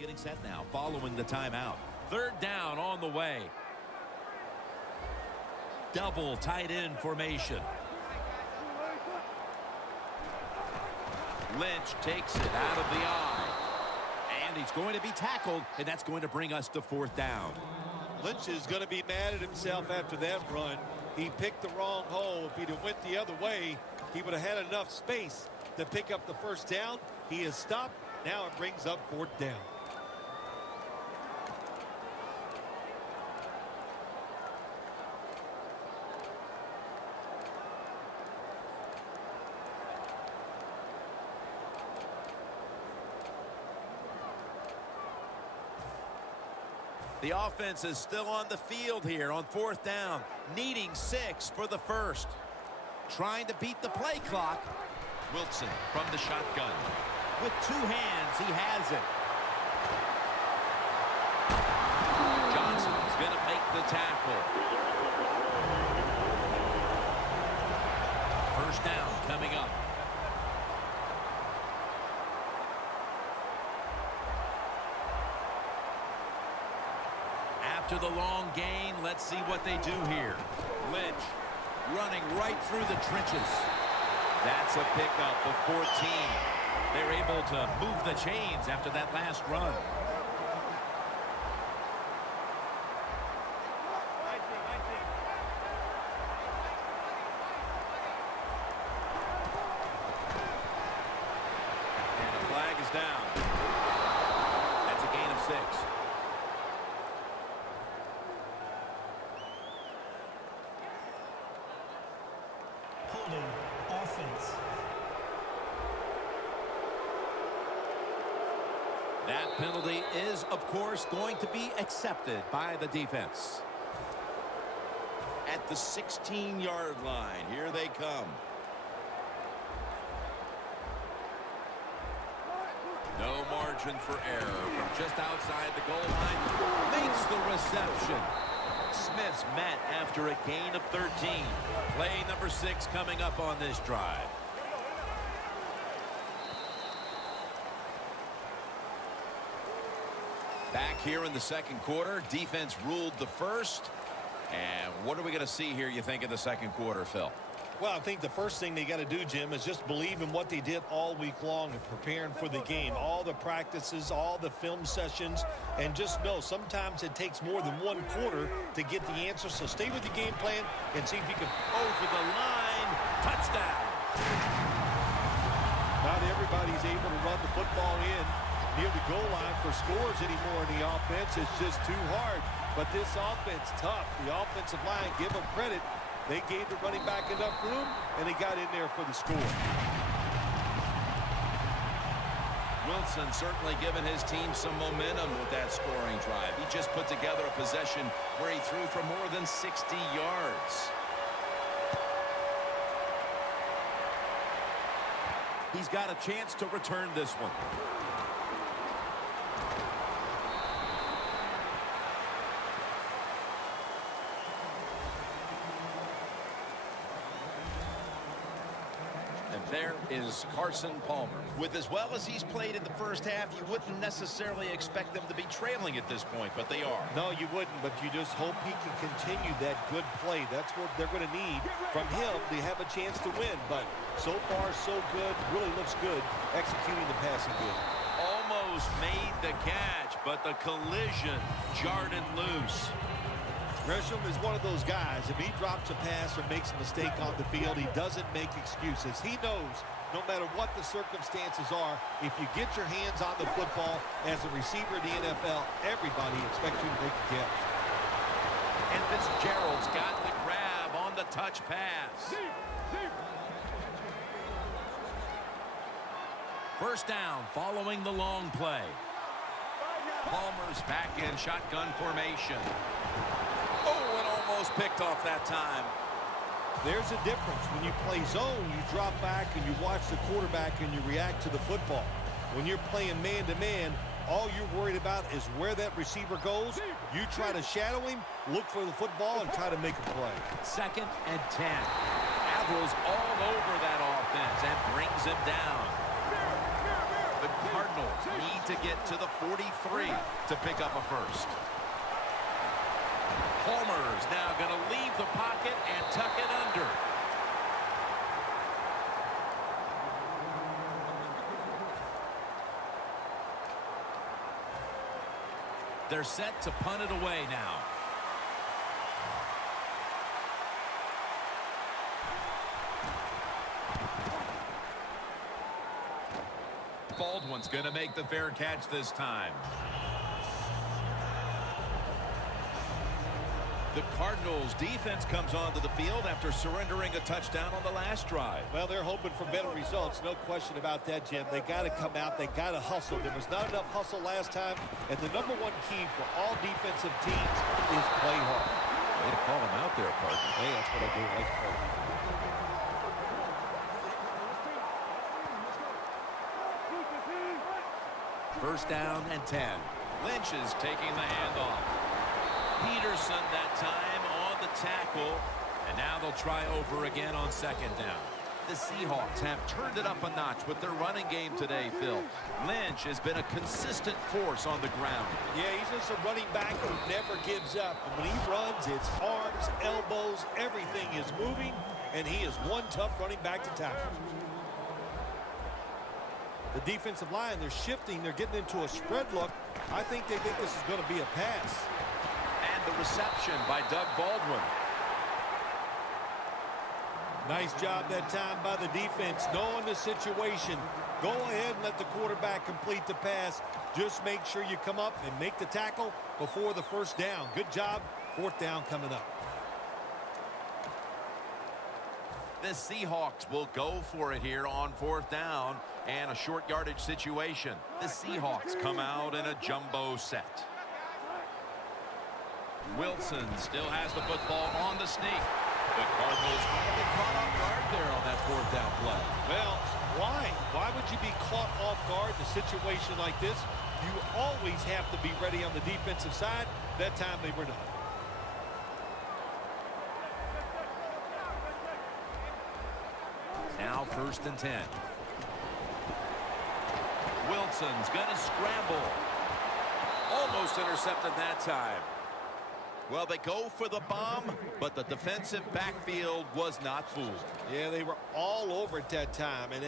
getting set now following the timeout. Third down on the way. Double tight end formation. Lynch takes it out of the eye. And he's going to be tackled, and that's going to bring us to fourth down. Lynch is going to be mad at himself after that run. He picked the wrong hole. If he'd have went the other way, he would have had enough space to pick up the first down. He has stopped. Now it brings up fourth down. The offense is still on the field here on fourth down, needing 6 for the first. Trying to beat the play clock. Wilson from the shotgun. With 2 hands, he has it. Johnson's going to make the tackle. First down coming up. After the long gain, let's see what they do here. Lynch running right through the trenches. That's a pickup of 14. They're able to move the chains after that last run. And the flag is down. That's a gain of 6. Offense. That penalty is, of course, going to be accepted by the defense. At the 16-yard line, here they come. No margin for error from just outside the goal line. Makes the reception. Smith's met after a gain of 13. Play number 6 coming up on this drive. Back here in the second quarter, defense ruled the first. And what are we going to see here, you think, in the second quarter, Phil? Well, I think the first thing they got to do, Jim, is just believe in what they did all week long in preparing for the game. All the practices, all the film sessions, and just know sometimes it takes more than one quarter to get the answer. So stay with the game plan and see if you can Over the line. Touchdown. Not everybody's able to run the football in near the goal line for scores anymore in the offense. It's just too hard. But this offense, tough. The offensive line, give them credit. They gave the running back enough room, and he got in there for the score. Wilson certainly given his team some momentum with that scoring drive. He just put together a possession where he threw for more than 60 yards. He's got a chance to return this one. There is Carson Palmer. With as well as he's played in the first half, you wouldn't necessarily expect them to be trailing at this point, but they are. No, you wouldn't, but you just hope he can continue that good play. That's what they're going to need from him to have a chance to win. But so far, so good. Really looks good executing the passing game. Almost made the catch, but the collision jarred it loose. Gresham is one of those guys. If he drops a pass or makes a mistake on the field, he doesn't make excuses. He knows no matter what the circumstances are, if you get your hands on the football as a receiver in the NFL, everybody expects you to make the catch. And Fitzgerald's got the grab on the touch pass. First down following the long play. Palmer's back in shotgun formation. Oh, and almost picked off that time. There's a difference. When you play zone, you drop back and you watch the quarterback and you react to the football. When you're playing man-to-man, all you're worried about is where that receiver goes. You try to shadow him, look for the football, and try to make a play. 2nd and 10. Avril's all over that offense and brings him down. The Cardinals need to get to the 43 to pick up a first. Palmer's now going to leave the pocket and tuck it under. They're set to punt it away now. Baldwin's going to make the fair catch this time. The Cardinals defense comes onto the field after surrendering a touchdown on the last drive. Well, they're hoping for better results. No question about that, Jim. They got to come out. They got to hustle. There was not enough hustle last time. And the #1 key for all defensive teams is play hard. Way to call him out there, partner. Hey, that's what I do. I like to call him. First down and 10. Lynch is taking the handoff. Peterson that time on the tackle. And now they'll try over again on second down. The Seahawks have turned it up a notch with their running game today, Phil. Lynch has been a consistent force on the ground. Yeah, he's just a running back who never gives up. And when he runs, it's arms, elbows, everything is moving. And he is one tough running back to tackle. The defensive line, they're shifting. They're getting into a spread look. I think they think this is going to be a pass. And the reception by Doug Baldwin. Nice job that time by the defense, knowing the situation. Go ahead and let the quarterback complete the pass. Just make sure you come up and make the tackle before the first down. Good job. Fourth down coming up. The Seahawks will go for it here on fourth down and a short yardage situation. The Seahawks come out in a jumbo set. Wilson still has the football on the sneak. The Cardinals might get caught off guard there on that fourth down play. Well, why? Why would you be caught off guard in a situation like this? You always have to be ready on the defensive side. That time they were not. Now first and 10. Wilson's going to scramble. Almost intercepted that time. Well, they go for the bomb, but the defensive backfield was not fooled. Yeah, they were all over at that time, and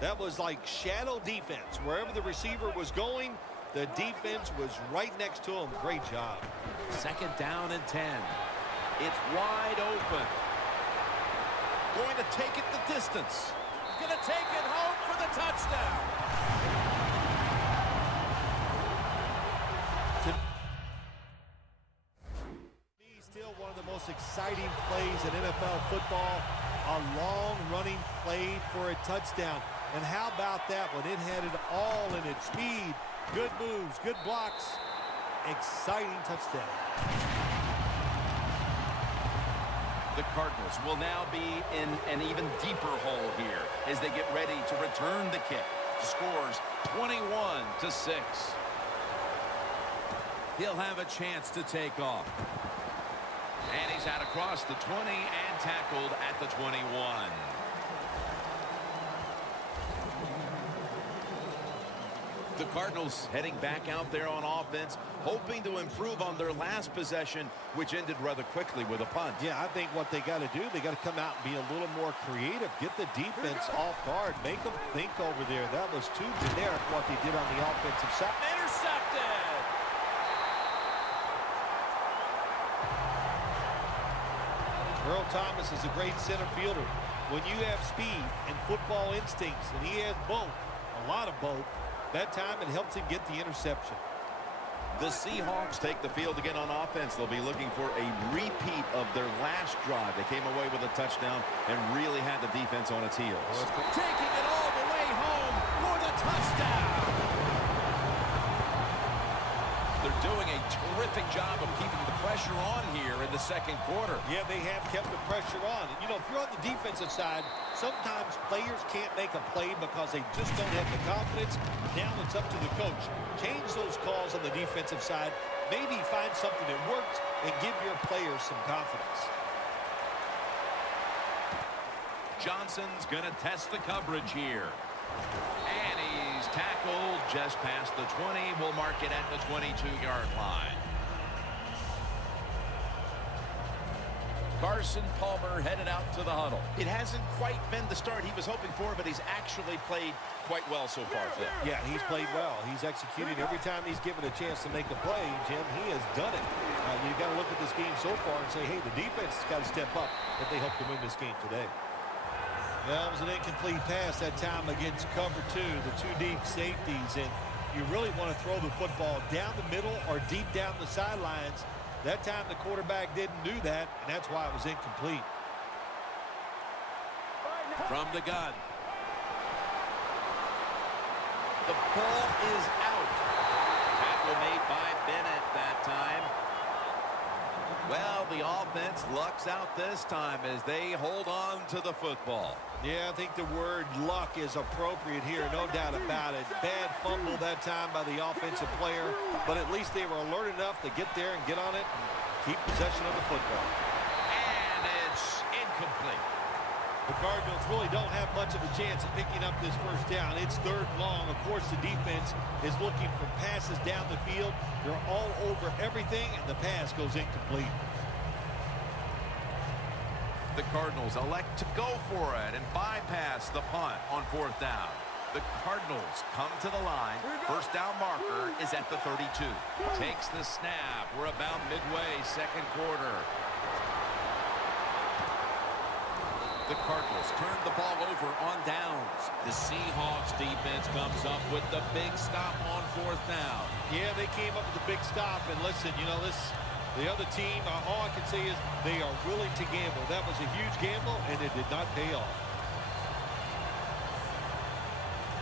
that was like shadow defense. Wherever the receiver was going, the defense was right next to him. Great job. Second down and 10. It's wide open. Going to take it the distance. Going to take it home for the touchdown. Still one of the most exciting plays in NFL football. A long running play for a touchdown. And how about that one? It had it all in its speed. Good moves, good blocks. Exciting touchdown. The Cardinals will now be in an even deeper hole here as they get ready to return the kick. Scores 21-6. He'll have a chance to take off. And he's out across the 20 and tackled at the 21. The Cardinals heading back out there on offense, hoping to improve on their last possession, which ended rather quickly with a punt. Yeah, I think what they got to do, they got to come out and be a little more creative. Get the defense off guard. Make them think over there. That was too generic what they did on the offensive side. Intercepted! Earl Thomas is a great center fielder. When you have speed and football instincts, and he has both, a lot of both, that time it helps him get the interception. The Seahawks take the field again on offense. They'll be looking for a repeat of their last drive. They came away with a touchdown and really had the defense on its heels. Taking it all the way home for the touchdown. They're doing a terrific job of keeping the pressure on here in the second quarter. Yeah, they have kept the pressure on. And, you know, if you're on the defensive side, sometimes players can't make a play because they just don't have the confidence. Now it's up to the coach. Change those calls on the defensive side. Maybe find something that works and give your players some confidence. Johnson's going to test the coverage here. And he's tackled just past the 20. We'll mark it at the 22-yard line. Carson Palmer headed out to the huddle. It hasn't quite been the start he was hoping for, but he's actually played quite well so far, Phil. Yeah, he's played well. He's executed every time he's given a chance to make a play. Jim, he has done it. You've got to look at this game so far and say, hey, the defense has got to step up if they hope to win this game today. Well, it was an incomplete pass that time against cover two, the two deep safeties, and you really want to throw the football down the middle or deep down the sidelines. That time the quarterback didn't do that, and that's why it was incomplete. From the gun. The ball is out. Tackle made by Bennett that time. Well, the offense lucks out this time as they hold on to the football. Yeah, I think the word luck is appropriate here, no doubt about it. Bad fumble that time by the offensive player, but at least they were alert enough to get there and get on it and keep possession of the football. And it's incomplete. The Cardinals really don't have much of a chance of picking up this first down. It's third and long. Of course, the defense is looking for passes down the field. They're all over everything, and the pass goes incomplete. The Cardinals elect to go for it and bypass the punt on fourth down. The Cardinals come to the line. First down marker is at the 32. Takes the snap. We're about midway, second quarter. The Cardinals turn the ball over on downs. The Seahawks defense comes up with the big stop on fourth down. Yeah, they came up with a big stop. And listen, you know, the other team, all I can say is they are willing to gamble. That was a huge gamble, and it did not pay off.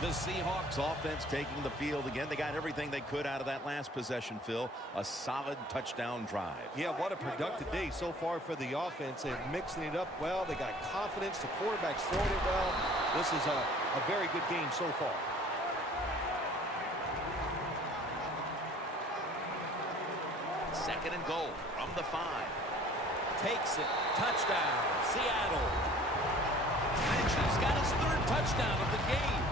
The Seahawks offense taking the field again. They got everything they could out of that last possession, Phil. A solid touchdown drive. Yeah, what a productive day so far for the offense. And mixing it up well. They got confidence. The quarterback's throwing it well. This is a very good game so far. Second and goal from the 5. Takes it. Touchdown. Seattle. Lynch has got his third touchdown of the game.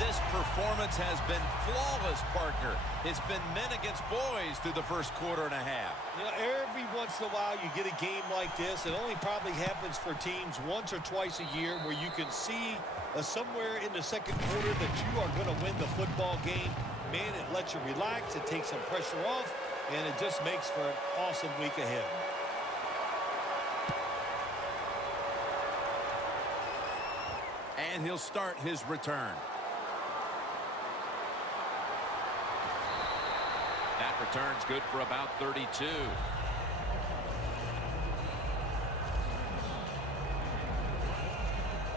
This performance has been flawless, partner. It's been men against boys through the first quarter and a half. You know, every once in a while you get a game like this. It only probably happens for teams once or twice a year where you can see somewhere in the second quarter that you are going to win the football game. Man, it lets you relax. It takes some pressure off, and it just makes for an awesome week ahead. And he'll start his return. That return's good for about 32.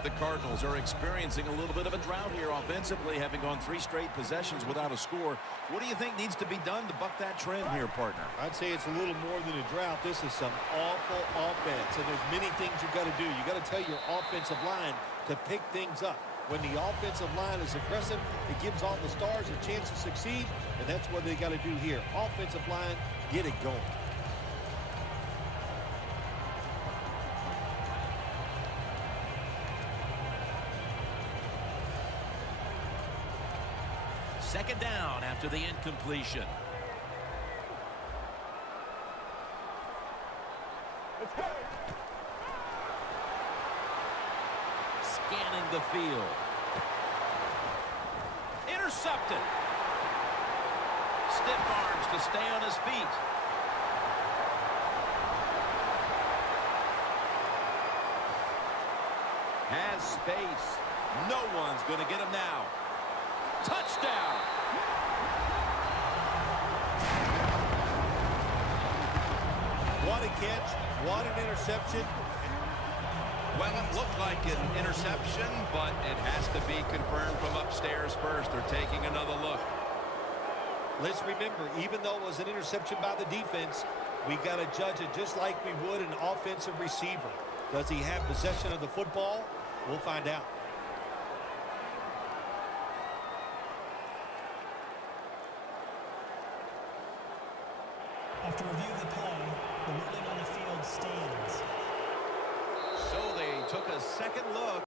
The Cardinals are experiencing a little bit of a drought here offensively, having gone 3 straight possessions without a score. What do you think needs to be done to buck that trend here, partner? I'd say it's a little more than a drought. This is some awful offense, and there's many things you've got to do. You've got to tell your offensive line to pick things up. When the offensive line is aggressive, it gives all the stars a chance to succeed, and that's what they got to do here. Offensive line, get it going. Second down after the incompletion. Scanning the field. Intercepted. Stiff arms to stay on his feet. Has space. No one's going to get him now. Touchdown. What a catch. What an interception. Well, it looked like an interception, but it has to be confirmed from upstairs first. They're taking another look. Let's remember, even though it was an interception by the defense, we got to judge it just like we would an offensive receiver. Does he have possession of the football? We'll find out. After review of the play, the ruling on the field stands. So they took a second look.